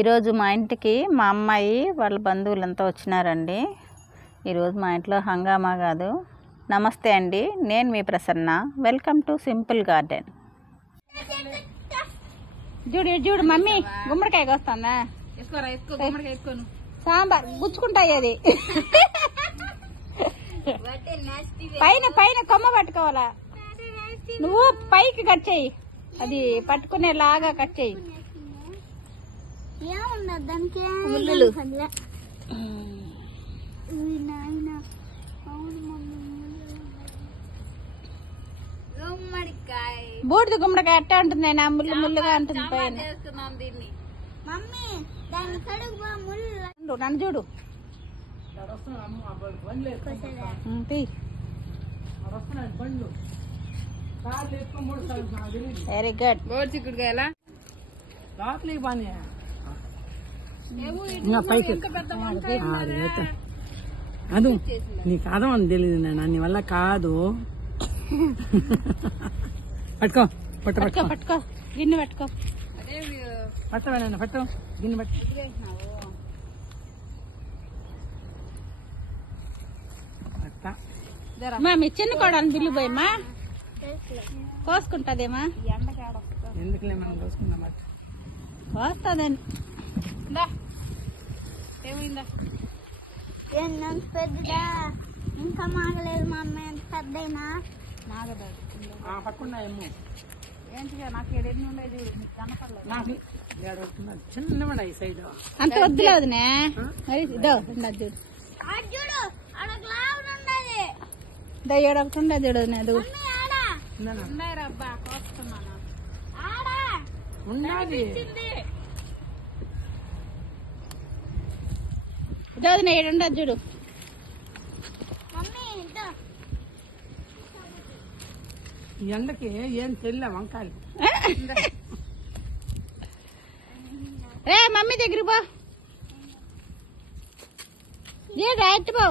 ఈరోజు మా ఇంటికి మా అమ్మాయి వాళ్ళ బంధువులంతా వచ్చినారండి. ఈరోజు మా ఇంట్లో హంగామా కాదు. నమస్తే అండి, నేను మీ Prasanna. Welcome to simple garden. చూడు చూడు మమ్మీ గుమ్మడికాయ వస్తుందా? సాంబార్ గుచ్చుకుంటాయి అది. పైన పైన కొమ్మ పట్టుకోవాలా, నువ్వు పైకి కట్ చేయి, అది పట్టుకునేలాగా కట్ చేయి. ముళ్ళులు బూడిద గుమ్మడికాయ అట్టే ఉంటుంది, నా ముళ్ళు ముళ్ళుగా ఉంటుంది పైన. నన్ను చూడు, వెరీ గుడ్. గోడ్చిక్కుడుకాయలా అదు నీకు అదమని తెలియదు నేను, నీ వల్ల కాదు. పట్టుకో పట్టుకో పట్టుకో గిన్నె పట్టుకో, పట్టవేనా పట్టు గిన్నె పట్టు. మీ చిన్న కోడని బిల్లు పోయమ్మా, కోసుకుంటదేమా? ఎందుకులే మనం కోసుకున్నాం, వస్తుందని. పెద్దదా ఇంకా మాగలేదు మా అమ్మ, ఎంత పెద్దయినా పట్టుకున్నాయేమో. ఏంటిగా నాకు ఎన్ని ఉండేది నాకు చిన్నవాడు ఈ సైడ్ అంత వద్దులే వదినే. ఇదో ఉండదు చూడు, ఇదో ఏడొకటి ఉండదు చూడు వదినే. అది ఉన్నది ఇదో వదిన ఏడుండదు చూడు. ఎండకి ఏం తెల్ల వంకాయలు. రే మమ్మీ దగ్గర పో, రైట్ పో.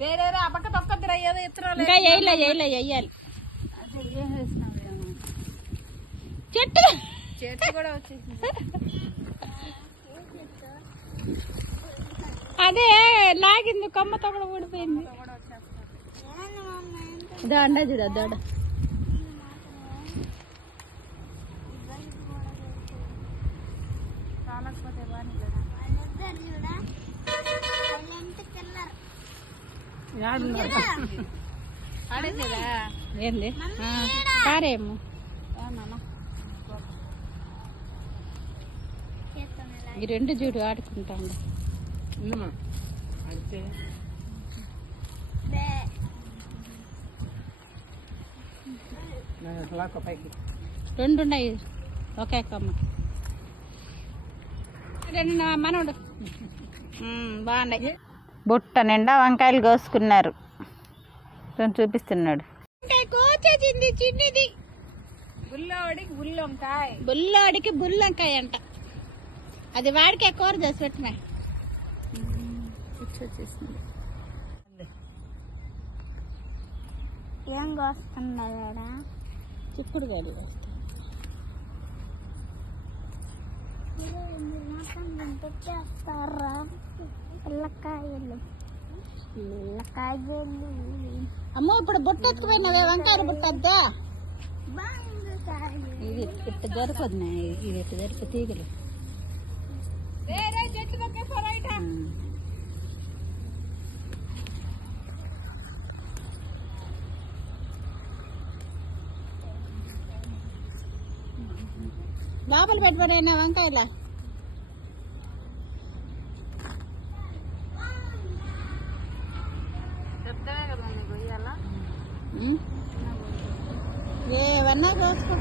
వేరే అప్పక తొక్కద్దురా, ఏదో ఇతరులు ఇంకా వేయలే వేయలే వేయాలి. చెట్టు చెట్టు కూడా వచ్చేసింది. అదే లాగింది, కొమ్మతో కూడా ఊడిపోయింది. ఇదో అండ చూడు, అదోడ ఏంది కారేమో. ఈ రెండు చూడు ఆడుకుంటాను. రెండు ఉన్నాయి ఒకే కొమ్మ. రెండు మనోడు బాగున్నాయి. బుట్ట నిండా వంకాయలు కోసుకున్నారు, చూపిస్తున్నాడు. కోసేసింది చిన్నది. బుల్లోడికి బుల్లొంకాయ, బుల్లోడికి బుల్లంకాయ అంట. అది వాడికే కూర చేసి పెట్టమే. ఏం కోస్తున్నాడా? చిక్కుడు కాదు పెట్టేస్తారా పిల్లకాయలు, పిల్లకాయలు. అమ్మో ఇప్పుడు బుట్ట ఎత్తుకుపోయినవే, వంకాయలు బుట్టద్దా? ఇది ఇట్టు దొరకదు, ఇది ఇట్టు దొరక తీగలు. లోపల పెట్టుబడైనా వంకాయలా? ఏవన్నా కోసుకో.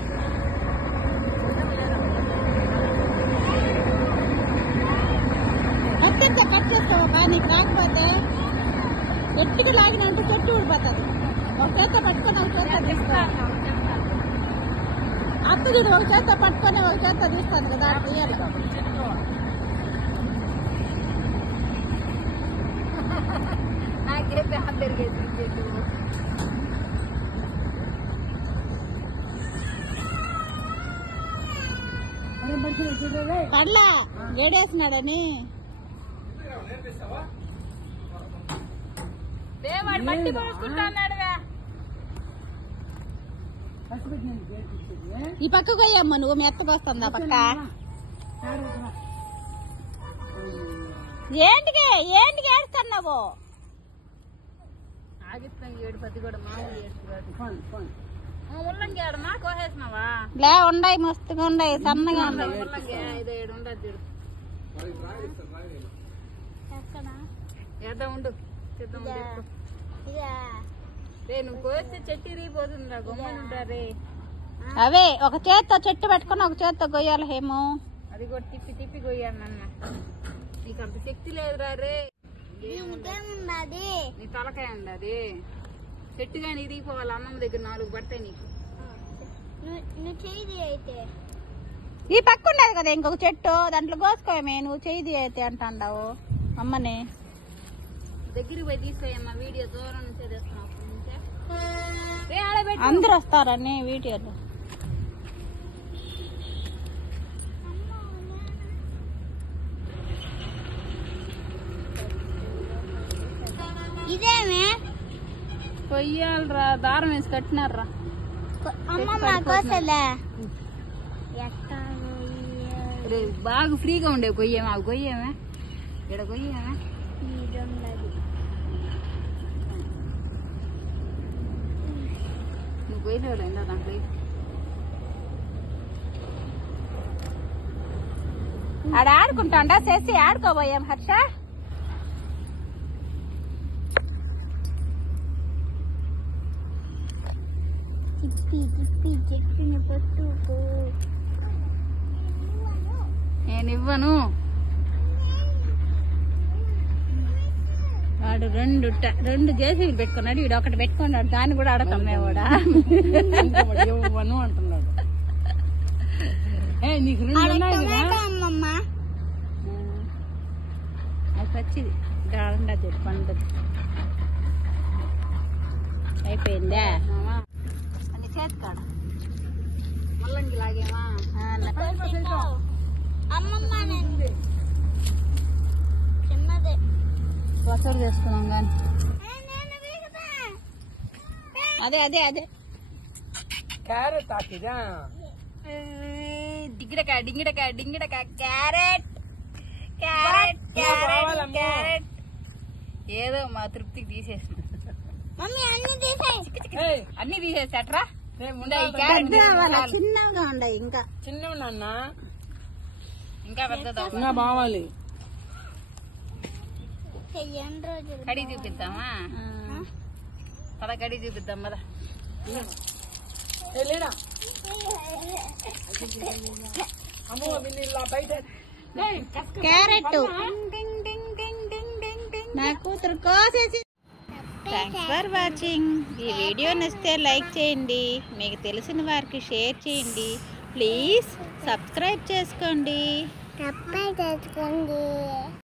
అత్యంత కట్ చేస్తావు, కానీ నీకు రాకపోతే గట్టిగా లాగినంటే చెట్టు ఊడిపోతుంది. ఒక చేత పట్టుకొని ఒక చేత తీస్తాను. అత్త చూడు, ఒక చేత పట్టుకొని ఒక చేత తీస్తాను కదా, తీయాలి. పడలా వేడేస్తున్నాడని వాడు మట్టి పోసుకుంటా అన్నాడుగా. ఈ పక్కకు పోయమ్మ నువ్వు మెత్తకు వస్తుంది ఆ పక్క. ఏంటికి ఏంటికి ఏడుస్తున్నావు? లే ఉండయి మస్తుగా ఉండయి సన్నగా ఉండయి. అవే ఒక చేత్తో చెట్టు పెట్టుకుని ఒక చేత్తో గొయ్యాలి హేమో. అది కూడా తిప్పి తిప్పి గొయ్యాలి నాన్న. నీకు అంత శక్తి లేదురా రే. నీ తలకాయ ఉండదు. చెట్టు కానీ ఇరిగిపోవాలి. అమ్మమ్మ దగ్గర 4 పడతాయి నీకు. ఈ పక్క ఉండదు కదా ఇంకొక చెట్టు, దాంట్లో కోసుకోమే. నువ్వు చేయి అయితే అంటావు అమ్మని. దగ్గరికి పోయి తీసుకోయమ్మా. వీడియో దూరం నుంచే తెస్తున్నావు. అందరు వస్తారని వీడియోలో. ఇదేమే కొయ్యాలరా, దారం వేసి కట్టినారా. బాగా ఫ్రీగా ఉండే కొయ్యేమే. అవి కొయ్యేమే ఇక్కడ కొయ్యేమే. నువ్వు కొయ్యలేవు ఎందా దాంట్లో. ఆడ ఆడుకుంటాండా చేసి ఆడుకోబోయాం హర్ష. నేను ఇవ్వను. వాడు రెండు జేసీలు పెట్టుకున్నాడు. వీడు ఒకటి పెట్టుకున్నాడు. దాన్ని కూడా అడగమ్మే కూడా ఇవ్వను అంటున్నాడు. నీకు 2 ఉన్నాయి కదా అది పచ్చిది. దాండా చెట్టు పండుగ అయిపోయిందా అని చేస్తాడ. మళ్ళీ లాగేమా వసూలు చేసుకున్నాం కానీ. అదే అదే అదే క్యారెట్ ఆకిదా. డింగిడకాయ డింగిడకాయ డింగిడకాయ క్యారెట్ క్యారెట్ క్యారెట్ క్యారెట్. ఏదో మా తృప్తికి తీసేసిన. అన్ని తీసేసట్రా. చిన్నగా ఉన్నాయి. ఇంకా చిన్నవి నాన్న, ఇంకా పెద్దదా ఇంకా బావాలి. కడిగి చూపిద్దామా? పద కడిగి చూపిద్దాం పద. క్యారెట్ నా కూతురు కోసేసి. Thanks for watching. ఈ వీడియో నచ్చితే లైక్ చేయండి. మీకు తెలిసిన వారికి షేర్ చేయండి. ప్లీజ్ సబ్స్క్రైబ్ చేసుకోండి.